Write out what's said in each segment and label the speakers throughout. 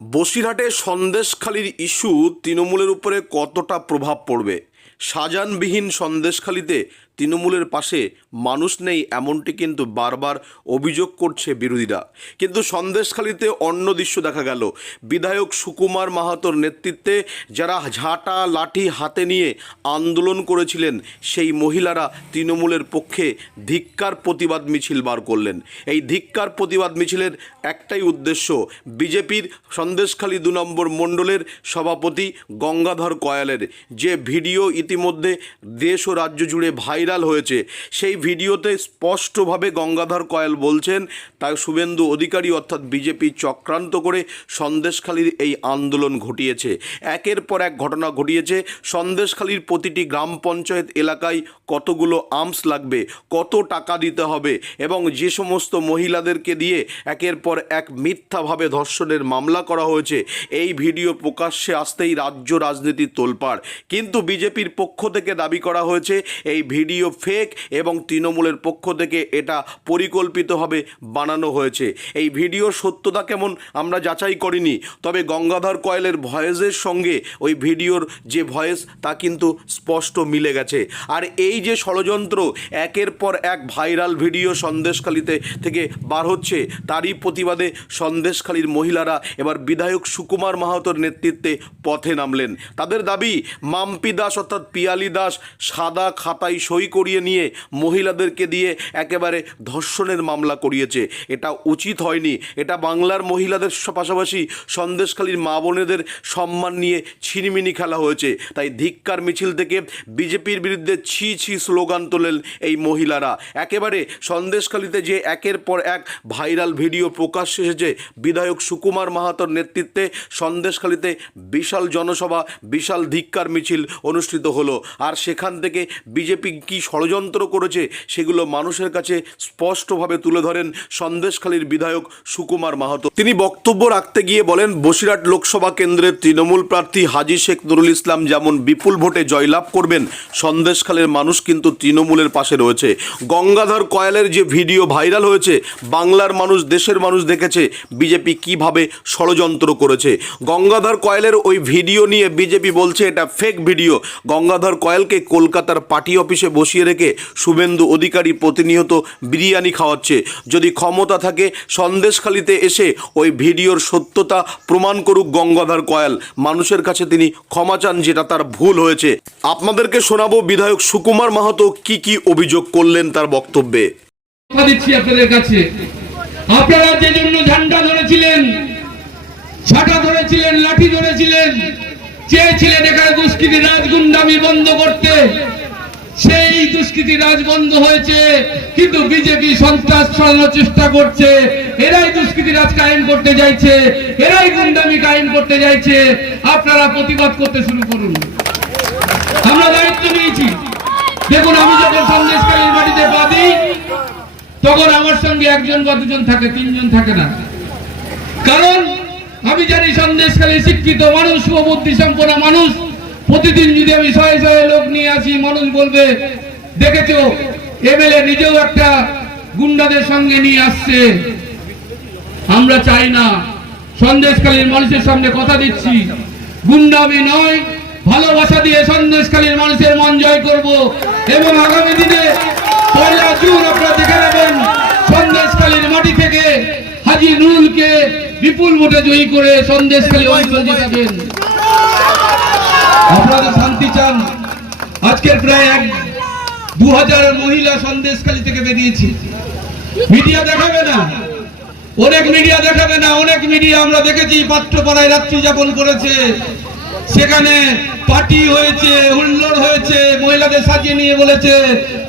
Speaker 1: বসিরহাটে সন্দেশখালির ইস্যু তৃণমূলের উপরে কতটা প্রভাব পড়বে? সাজানবিহীন সন্দেশখালিতে তৃণমূলের পাশে মানুষ নেই এমনটি কিন্তু বারবার অভিযোগ করছে বিরোধীরা। কিন্তু সন্দেশখালিতে অন্য দৃশ্য দেখা গেল। বিধায়ক সুকুমার মাহাতোর নেতৃত্বে যারা ঝাঁটা লাঠি হাতে নিয়ে আন্দোলন করেছিলেন, সেই মহিলারা তৃণমূলের পক্ষে ধিক্কার প্রতিবাদ মিছিল বার করলেন। এই ধিক্কার প্রতিবাদ মিছিলের একটাই উদ্দেশ্য বিজেপির সন্দেশখালী দু নম্বর মণ্ডলের সভাপতি গঙ্গাধর কয়ালের। যে ভিডিও ইতিমধ্যে দেশ ও রাজ্য জুড়ে ভাইরাল হয়েছে। সেই ভিডিওতে স্পষ্টভাবে গঙ্গাধর কয়াল বলছেন তাই শুভেন্দু অধিকারী অর্থাৎ বিজেপি চক্রান্ত করে সন্দেশখালীর এই আন্দোলন ঘটিয়েছে। একের পর এক ঘটনা ঘটিয়েছে। সন্দেশখালীর প্রতিটি গ্রাম পঞ্চায়েত এলাকায় কতগুলো আর্মস লাগবে, কত টাকা দিতে হবে এবং যে সমস্ত মহিলাদেরকে দিয়ে একের পর এক মিথ্যাভাবে ধর্ষণের মামলা করা হয়েছে, এই ভিডিও প্রকাশ্যে আসতেই রাজ্য রাজনীতি তোলপাড়। কিন্তু বিজেপির পক্ষ থেকে দাবি করা হয়েছে, এই ভিডিও ফেক এবং তৃণমূলের পক্ষ থেকে এটা পরিকল্পিতভাবে বানানো হয়েছে। এই ভিডিওর সত্যতা কেমন আমরা যাচাই করিনি, তবে গঙ্গাধর কয়েলের ভয়েসের সঙ্গে ওই ভিডিওর যে ভয়েস, তা কিন্তু স্পষ্ট মিলে গেছে। আর এই যে ষড়যন্ত্র একের পর এক ভাইরাল ভিডিও সন্দেশখালিতে থেকে বার হচ্ছে, তারই প্রতিবাদে সন্দেশখালীর মহিলারা এবার বিধায়ক সুকুমার মাহাতোর নেতৃত্বে পথে নামলেন। তাদের দাবি, মাম্পি দাস অর্থাৎ পিয়ালি দাস সাদা খাতায় সই করিয়ে নিয়ে মহিলাদেরকে দিয়ে একেবারে ধর্ষণের মামলা করিয়েছে। এটা উচিত হয়নি। এটা বাংলার মহিলাদের পাশাপাশি সন্দেশখালীর মা বোনেদের সম্মান নিয়ে ছিনিমিনি খেলা হয়েছে। তাই ধিক্কার মিছিল থেকে বিজেপির বিরুদ্ধে ছি ছি স্লোগান তোলেন এই মহিলারা। একেবারে সন্দেশখালীতে যে একের পর এক ভাইরাল ভিডিও প্রকাশ এসেছে, বিধায়ক সুকুমার মাহাতোর নেতৃত্বে সন্দেশখালীতে বিশাল জনসভা, বিশাল ধিক্কার মিছিল অনুষ্ঠিত হলো। আর সেখান থেকে বিজেপি কি ষড়যন্ত্র করেছে সেগুলো মানুষের কাছে স্পষ্টভাবে তুলে ধরেন সন্দেশখালীর বিধায়ক সুকুমার মাহাতো। তিনি বক্তব্য রাখতে গিয়ে বলেন, বসিরহাট লোকসভা কেন্দ্রের তৃণমূল প্রার্থী হাজি শেখ নুরুল ইসলাম যেমন বিপুল ভোটে জয়লাভ করবেন, সন্দেশখালীর মানুষ কিন্তু তৃণমূলের পাশে রয়েছে। গঙ্গাধর কয়ালের যে ভিডিও ভাইরাল হয়েছে, বাংলার মানুষ, দেশের মানুষ দেখেছে, বিজেপি কীভাবে ষড়যন্ত্র করেছে। গঙ্গাধর কয়েলের ওই ভিডিও নিয়ে বিজেপি বলছে, এটা ফেক ভিডিও গঙ্গাধর কয়েলকে কলকাতার পার্টি অফিসে বসিয়ে রেখে শুভেন্দু অধিকারী প্রতিনিয়ত বিরিয়ানি খাওয়াচ্ছে। যদি ক্ষমতা থাকে, সন্দেশখালিতে এসে ওই ভিডিওর সত্যতা প্রমাণ করুক গঙ্গাধর কয়াল। মানুষের কাছে তিনি ক্ষমা চান যেটা তার ভুল হয়েছে। আপনাদেরকে শোনাবো বিধায়ক সুকুমার মাহাতো কি কি অভিযোগ করলেন তার বক্তব্যে।
Speaker 2: আপনারা যে জন্য ঝান্ডা ধরেছিলেন, ছাটা ধরেছিলেন, লাঠি ধরেছিলেন, চেয়েছিলেন এখানে দুষ্কৃতি রাজগুন্ডামি বন্ধ করতে। সেই দুষ্কৃতি রাজ বন্ধ হয়েছে, কিন্তু বিজেপি সন্ত্রাস ছড়ানোর চেষ্টা করছে। এরাই দুষ্কৃতি রাজ কায়েম করতে চাইছে এরাই গুন্ডামি কায়েম করতে চাইছে আপনারা প্রতিবাদ করতে শুরু করুন। আমরা দায়িত্ব নিয়েছি। দেখুন, আমি যখন সন্দেশকারীর মাটিতে পা দিই, তখন আমার সঙ্গে একজন বা দুজন থাকে, তিনজন থাকে না। কারণ, আমি জানি সন্দেশকালী শিক্ষিত মানুষ শুভবুদ্ধি সম্পন্ন মানুষ প্রতিদিন যদি আমি শয়ে শয়ে লোক নিয়ে আসি, মানুষ বলবে, দেখেছ, এমএলএ নিজেও একটা গুন্ডাদের সঙ্গে নিয়ে আসছে। আমরা চাই না। সন্দেশকালীর মানুষের সামনে কথা দিচ্ছি। গুন্ডামি নয়, ভালোবাসা দিয়ে সন্দেশকালীর মানুষের মন জয় করব। এবং আগামী দিনে পয়লা জুন আপনারা দেখে নেবেন সন্দেশকালীর মাটি থেকে হাজি নুরুলকে বিপুল ভোটে জয়ী করে সন্দেশকালী অঞ্চল জেতাবেন। আপনারা শান্তি চান। আজকের প্রায় এক দু হাজার মহিলা সন্দেশকালী থেকে বেরিয়েছি। মিডিয়া দেখাবে না। অনেক মিডিয়া দেখাবে না। অনেক মিডিয়া আমরা দেখেছি, পাত্রপাড়ায় রাত্রি যাপন করেছে। সেখানে পার্টি হয়েছে, হুল্লোড় হয়েছে, মহিলাদের সাজিয়ে নিয়ে বলেছে,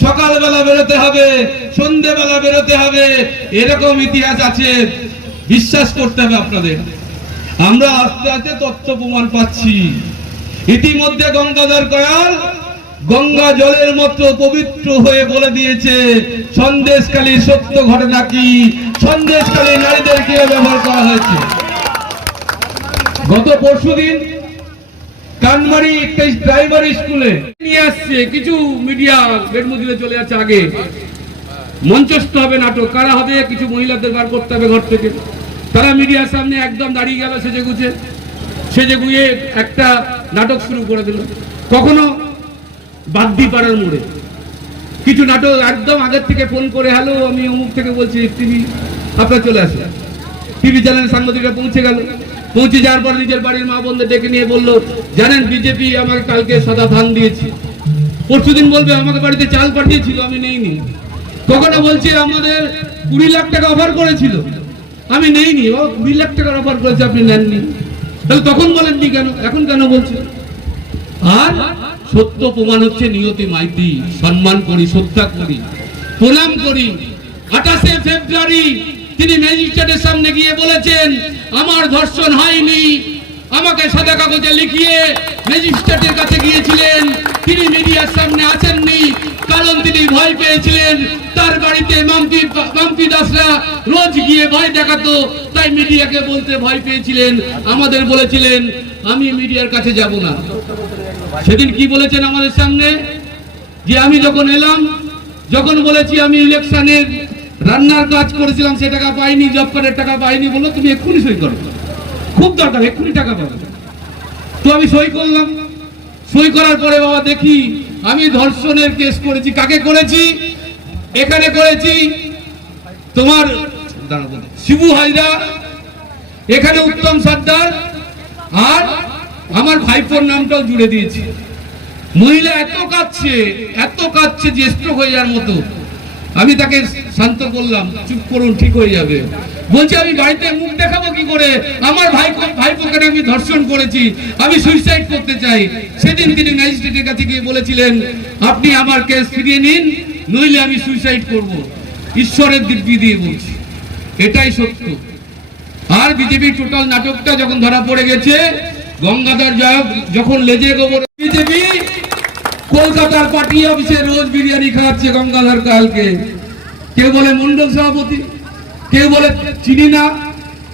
Speaker 2: সকালবেলা বেরোতে হবে, সন্ধেবেলা বেরোতে হবে। এরকম ইতিহাস আছে। বিশ্বাস করতে হবে আপনাদের। আমরা আস্তে আস্তে তথ্য প্রমাণ পাচ্ছি। ইতিমধ্যে গঙ্গাধর কয়াল গঙ্গা জলের মতো পবিত্র হয়ে বলে দিয়েছে, সন্দেশকালীর সত্য ঘটনা কি? সন্দেশকালী নারীদেরকে ব্যবহার করা হয়েছে? গত পরশুদিন কানমারি প্রাইমারি স্কুলে নিয়ে আসছে কিছু মিডিয়া বেডমুদিলে চলে যাচ্ছে আগে। মঞ্চস্থ হবে নাটক, কারা হবে? কিছু মহিলাদের বার করতে হবে ঘর থেকে। তারা মিডিয়ার সামনে একদম দাঁড়িয়ে গেল, সেজে গুছে সেজে গুয়ে একটা নাটক শুরু করে দিল। কখনো বাদ্দি পাড়ার মোড়ে। কিছু নাটক একদম আগের থেকে ফোন করে, হ্যালো, আমি অমুক থেকে বলছি, টিভি, আপনার চলে আসে টিভি চ্যানেল সাংবাদিকরা পৌঁছে গেল। পৌঁছে যাওয়ার পর নিজের বাড়ির মা বোনদের ডেকে নিয়ে বলল, জানেন, বিজেপি আমাকে কালকে সাদা ধান দিয়েছে। পরশুদিন বলবে, আমাকে বাড়িতে চাল পাঠিয়েছিল, আমি নেইনি। কখনো বলছে, আমাদের কুড়ি লাখ টাকা অফার করেছিল। আমি নেইনি, ও, কুড়ি লাখ টাকার অফার করেছে, আপনি নেননি। তাহলে তখন বলেননি কেন? এখন কেন বলছে? আর সত্য প্রমাণ হচ্ছে নিয়তি মাইতি, সম্মান করি, শ্রদ্ধা করি, প্রণাম করি। আঠাশে ফেব্রুয়ারি তিনি ম্যাজিস্ট্রেটের সামনে গিয়ে বলেছেন, আমার ধর্ষণ হয়নি। আমাকে সাদা কাগজে লিখিয়ে ম্যাজিস্ট্রেটের কাছে গিয়েছিলেন। তিনি মিডিয়ার সামনে আসেননি, কারণ তিনি ভয় পেয়েছিলেন। তার বাড়িতে মাম্পি মাম্পি দাসরা রোজ গিয়ে ভয় দেখাতো, তাই মিডিয়াকে বলতে ভয় পেয়েছিলেন, আমাদের বলেছিলেন, আমি মিডিয়ার কাছে যাব না। সেদিন কি বলেছেন আমাদের সামনে? যে আমি যখন এলাম, যখন বলেছি আমি ইলেকশনের রান্নার কাজ করেছিলাম, সে টাকা পাইনি, জব কার্ডের টাকা পাইনি, বলল, তুমি এক্ষুনি সই করো। খুব দরকার, এক্ষুনি টাকা পাবে। তো আমি সই করলাম। সই করার পরে বাবা দেখি, আমি ধর্ষণের কেস করেছি। কাকে করেছি? এখানে করেছি তোমার। শিবু হাজরা এখানে উত্তম সর্দার আর আমার ভাইপোর নামটাও জুড়ে দিয়েছি। মহিলা এত কাঁদছে এত কাঁদছে স্ট্রোক হয়ে যাওয়ার মতো। আমি তাকে শান্ত করলাম, চুপ করুন, ঠিক হয়ে যাবে। বলছি, আমি বাড়িতে মুখ দেখাবো কি করে? আমার ভাই ভাইপোকে আমি ধর্ষণ করেছি, আমি সুইসাইড করতে চাই। সেদিন তিনি ম্যাজিস্ট্রেটের কাছে গিয়ে বলেছিলেন, আপনি আমার কেস ফিরিয়ে নিন নইলে আমি সুইসাইড করব। ঈশ্বরের দিব্যি দিয়ে বলছি। এটাই সত্য। আর বিজেপি টোটাল নাটকটা যখন ধরা পড়ে গেছে, গঙ্গাধর জয়ক যখন লেজে গোবর বিজেপি, কলকাতার পার্টি অফিসে রোজ বিরিয়ানি খাওয়াচ্ছে গঙ্গাধর কালকে। কেউ বলে মন্ডল সভাপতি, কেউ বলে চিনি না,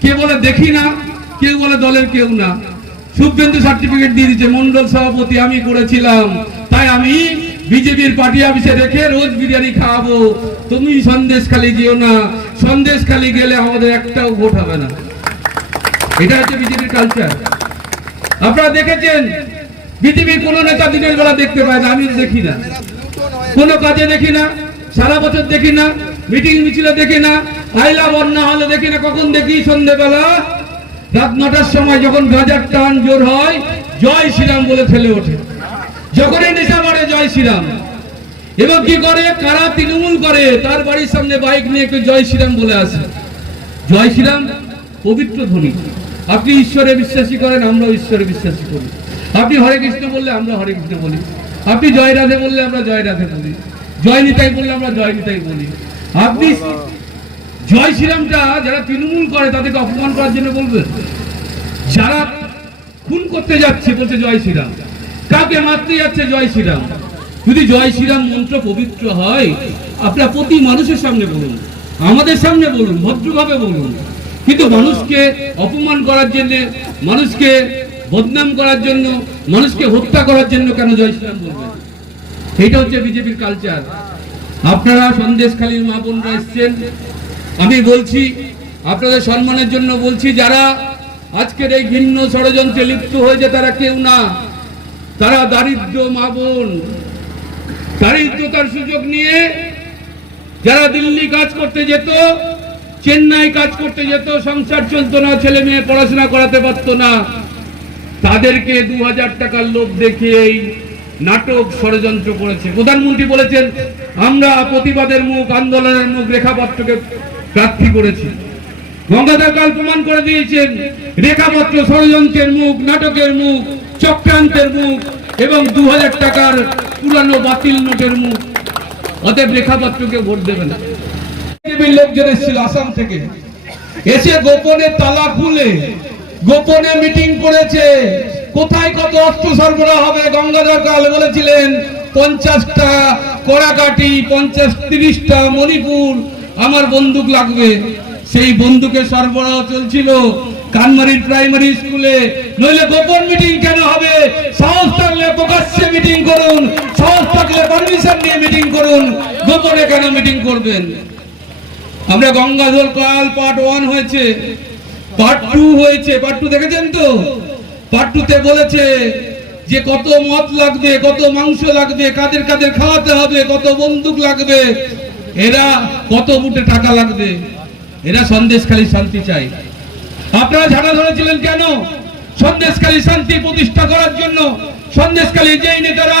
Speaker 2: কেউ বলে দেখি না, কেউ বলে দলের কেউ না। শুভেন্দু সার্টিফিকেট দিয়ে দিচ্ছে মন্ডল সভাপতি, আমি করেছিলাম, তাই আমি বিজেপির পার্টি অফিসে রেখে রোজ বিরিয়ানি খাওয়াবো। তুমি সন্দেশ খালি যেও না। সন্দেশ খালি গেলে আমাদের একটাও ভোট হবে না। এটা হচ্ছে বিজেপির কালচার আপনারা দেখেছেন? বিজেপির কোন নেতা দিনের বেলা দেখতে পায় না, আমি দেখি না। কোনো কাজে দেখি না, সারা বছর দেখি না, মিটিং মিছিলে দেখি না, আইলা বন্যা হলে দেখি না, কখন দেখি সন্ধেবেলা? রাত নটার সময় যখন গাজার টান জোর হয়, জয় শ্রীরাম বলে ফেলে ওঠে। যখনই নেশা মারে জয় শ্রীরাম এবং কি করে? কারা তৃণমূল করে? তার বাড়ির সামনে বাইক নিয়ে একটু জয় শ্রীরাম বলে আসে। জয় শ্রীরাম পবিত্র ধ্বনি আপনি ঈশ্বরে বিশ্বাসী করেন, আমরাও ঈশ্বরে বিশ্বাসী করি। আপনি হরে কৃষ্ণ বললে আমরা হরে কৃষ্ণ বলি। আপনি জয় রাধে বললে আমরা জয় রাধে বলি। জয় নিতাই বললে আমরা জয় নিতাই বলি। আপনি জয় শ্রীরামটা যারা তৃণমূল করে, তাদেরকে অপমান করার জন্য বলবেন যারা খুন করতে যাচ্ছে, বলছে জয় শ্রীরাম কাকে মারতে যাচ্ছে জয় শ্রীরাম? যদি জয় শ্রীরাম মন্ত্র পবিত্র হয়, আপনার প্রতি মানুষের সামনে বলুন, আমাদের সামনে বলুন, ভদ্রভাবে বলুন। কিন্তু মানুষকে অপমান করার জন্য, মানুষকে বদনাম করার জন্য, মানুষকে হত্যা করার জন্য কেন জয় শ্রীরাম বলবেন? এইটা হচ্ছে বিজেপির কালচার আপনারা সন্দেশখালীর মা বোনরা এসছেন। আমি বলছি, আপনাদের সম্মানের জন্য বলছি, যারা আজকের এই ঘিন্ন ষড়যন্ত্রে লিপ্ত হয়েছে, তারা কেউ না। তারা দারিদ্র মা বোন। দারিদ্রতার সুযোগ নিয়ে যারা দিল্লি কাজ করতে যেত, চেন্নাই কাজ করতে যেত, সংসার চলতো না, ছেলে মেয়ে পড়াশোনা করাতে পারতো না। তাদেরকে দু হাজার টাকার লোভ দেখিয়েই নাটক ষড়যন্ত্র করেছে। প্রধানমন্ত্রী বলেছেন, আমরা প্রতিবাদের মুখ, আন্দোলনের মুখ, রেখাপত্রকে প্রার্থী করেছি। গঙ্গাধর কাল প্রমাণ করে দিয়েছেন, রেখাপত্র ষড়যন্ত্রের মুখ, নাটকের মুখ চক্রান্তের মুখ এবং দু হাজার টাকার পুরানো বাতিল নোটের মুখ। অতএব রেখাপত্রকে ভোট দেবে না লোকজন এসেছিল আসাম থেকে, এসে গোপনে তালা খুলে, গোপনে মিটিং করেছে, কোথায় কত অস্ত্র সরবরাহ হবে গঙ্গাধর কাল বলেছিলেন, পঞ্চাশটা কড়াকাটি পঞ্চাশ তিরিশটা মণিপুর আমার বন্দুক লাগবে। সেই বন্দুকের সরবরাহ চলছিল। কানমারির প্রাইমারি স্কুলে, নইলে গোপন মিটিং কেন হবে? সাহস থাকলে প্রকাশ্যে মিটিং করুন, সাহস থাকলে পারমিশন নিয়ে মিটিং করুন, গোপনে কেন মিটিং করবেন? আমরা গঙ্গাধর কাল পার্ট ওয়ান হয়েছে পার্ট টু হয়েছে পার্ট টু দেখেছেন তো? পার্ট টুতে বলেছে যে কত মদ লাগবে, কত মাংস লাগবে, কাদের কাদের খাওয়াতে হবে, কত বন্দুক লাগবে, এরা কত মুঠে টাকা লাগবে? এরা সন্দেশ খালি শান্তি চাই আপনারা ঝাড়া ধরেছিলেন কেন? সন্দেশকালী শান্তি প্রতিষ্ঠা করার জন্য। সন্দেশকালী যেই নেতারা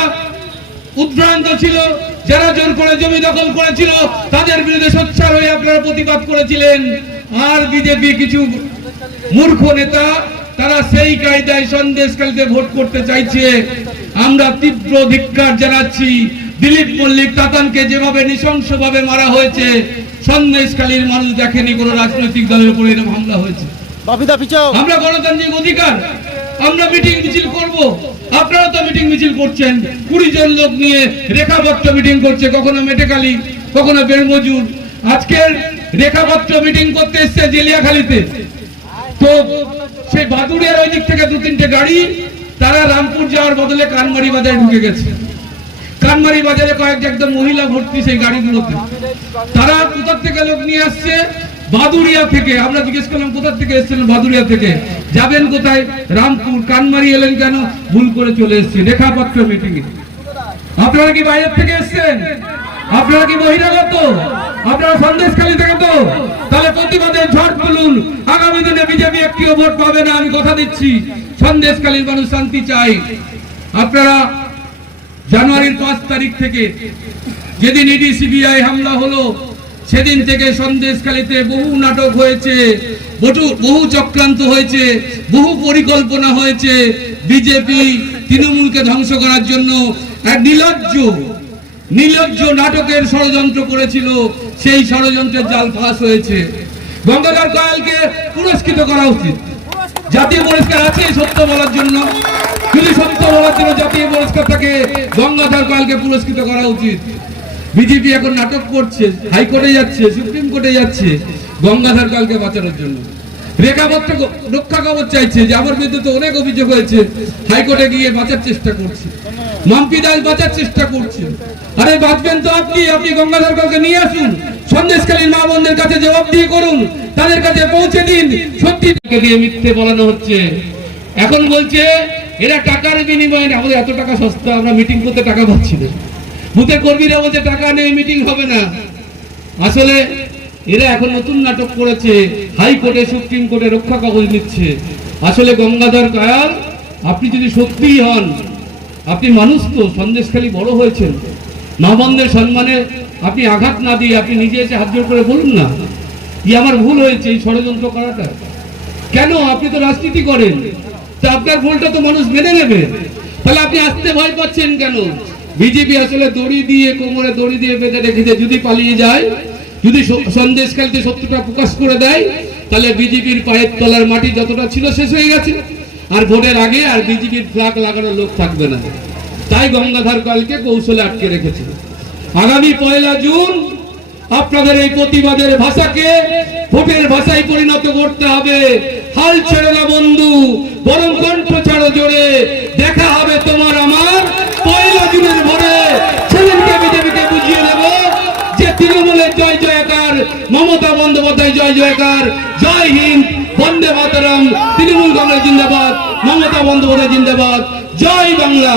Speaker 2: উদ্ভ্রান্ত ছিল, যারা জোর করে জমি দখল করেছিল, তাদের বিরুদ্ধে সোচ্চার হয়ে আপনারা প্রতিবাদ করেছিলেন। আর বিজেপি কিছু মূর্খ নেতা, তারা সেই কায়দায় সন্দেশকালীতে ভোট করতে চাইছে। আমরা তীব্র ধিক্কার জানাচ্ছি। দিলীপ মল্লিক তাতানকে যেভাবে নৃশংসভাবে মারা হয়েছে সন্দেশকালীর মানুষ দেখেনি, কোনো রাজনৈতিক দলের উপরে এরকম হামলা হয়েছে। আমরা গণতান্ত্রিক অধিকার, আমরা মিটিং মিছিল করব। আপনারা তো মিটিং মিছিল করছেন। কুড়ি জন লোক নিয়ে রেখাপত্র মিটিং করছে, কখনো মেটেকালি, কখনো বেরমজুর আজকের রেখাপত্র মিটিং করতে এসছে জেলিয়াখালীতে তো সেই বাদুড়িয়ার ওই দিক থেকে দু তিনটে গাড়ি, তারা রামপুর যাওয়ার বদলে কানমারি বাজারে ঢুকে গেছে। কানমারি বাজারে কয়েকটা একদম মহিলা ভর্তি সেই গাড়িগুলোতে। তারা কোথা থেকে লোক নিয়ে আসছে? বাদুড়িয়া থেকে, আমরা জিজ্ঞেস করলাম, কোথা থেকে এসেছেন বাদুড়িয়া থেকে? যাবেন কোথায়? রামপুর, কানমারি এলেন কেন? ভুল করে চলে এসেছেন। রেখাপত্র মিটিং এ। আপনারা কি বাইরের থেকে এসেছেন? আপনারা কি বহিরাগত? আপনারা সন্দেশখালী থেকে তো? তাহলে প্রতিবাদের ঝড় তুলুন। আগামী দিনে বিজেপি একটিও ভোট পাবে না, আমি কথা দিচ্ছি। সন্দেশখালীর মানুষ শান্তি চাই। আপনারা জানুয়ারির পাঁচ তারিখ থেকে, যেদিন ইডি, সিবিআই হামলা হলো সেদিন থেকে সন্দেশখালীতে বহু নাটক হয়েছে, বহু বহু চক্রান্ত হয়েছে, বহু পরিকল্পনা হয়েছে বিজেপি তৃণমূলকে ধ্বংস করার জন্য। এক নির্লজ্জ নির্লজ্জ নাটকের ষড়যন্ত্র করেছিল, সেই ষড়যন্ত্রের জাল ফাঁস হয়েছে। গঙ্গাধর কয়ালকে পুরস্কৃত করা উচিত। জাতীয় পুরস্কার আছে, সত্য বলার জন্য। যদি সত্য বলার জন্য জাতীয় পুরস্কার থাকে, গঙ্গাধর কয়ালকে পুরস্কৃত করা উচিত। বিজেপি এখন নাটক করছে, হাইকোর্টে যাচ্ছে, সুপ্রিম কোর্টে যাচ্ছে, গঙ্গাধর কয়ালকে বাঁচানোর জন্য। রক্ষা চাইছে যে, আমার বিরুদ্ধে অনেক অভিযোগ হয়েছে, হাইকোর্টে গিয়ে বাঁচার চেষ্টা করছে। মাম্পি দাস বাঁচার চেষ্টা করছে। আরে, বাঁচবেন তো আপনি আপনি গঙ্গাধর কয়ালকে নিয়ে আসুন সন্দেশকালীন মা বোনদের কাছে জবাবদিহি করুন, তাদের কাছে পৌঁছে দিন। সত্যি দিয়ে মিথ্যে বলানো হচ্ছে। এখন বলছে, এরা টাকার বিনিময়ে আমাদের এত টাকা সস্তা, আমরা মিটিং করতে টাকা পাচ্ছি না। বুথে কর্মীরা বলছে, টাকা নেই মিটিং হবে না। আসলে এরা এখন নতুন নাটক করেছে হাইকোর্টে সুপ্রিম কোর্টে রক্ষা কবচ নিচ্ছে। আসলে গঙ্গাধর কায়াল, আপনি যদি সত্যিই হন, আপনি মানুষ তো, সন্দেশখালী বড় হয়েছেন। নবন্ধের সম্মানে আপনি আঘাত না দিয়ে আপনি নিজে এসে হাত করে বলুন না, কি আমার ভুল হয়েছে এই ষড়যন্ত্র করাটা? কেন? আপনি তো রাজনীতি করেন। তা আপনার ভুলটা তো মানুষ মেনে নেবে। তাহলে আপনি আসতে ভয় পাচ্ছেন কেন? বিজেপি আসলে দড়ি দিয়ে, কোমরে দড়ি দিয়ে বেঁধে রেখেছে। যদি পালিয়ে যায়, যদি সন্দেশ খেলতে সত্যটা প্রকাশ করে দেয়, তাহলে বিজেপির পায়ের তলার মাটি যতটা ছিল শেষ হয়ে গেছে। আর ভোটের আগে আর বিজেপির ফ্লাগ লাগানোর লোক থাকবে না। তাই গঙ্গাধর কালকে কৌশলে আটকে রেখেছে। আগামী পয়লা জুন আপনাদের এই প্রতিবাদের ভাষাকে ভোটের ভাষায় পরিণত করতে হবে। হাল ছেড়ে না বন্ধু, বরং কণ্ঠ ছাড়ো জোরে। দেখা হবে তোমার আমার পয়লা জুনের মমতা বন্দ্যোপাধ্যায়, জয় জয়কার, জয় হিন্দ, বন্দে মাতারাম, তৃণমূল কংগ্রেস জিন্দাবাদ, মমতা বন্দ্যোপাধ্যায় জিন্দাবাদ, জয় বাংলা।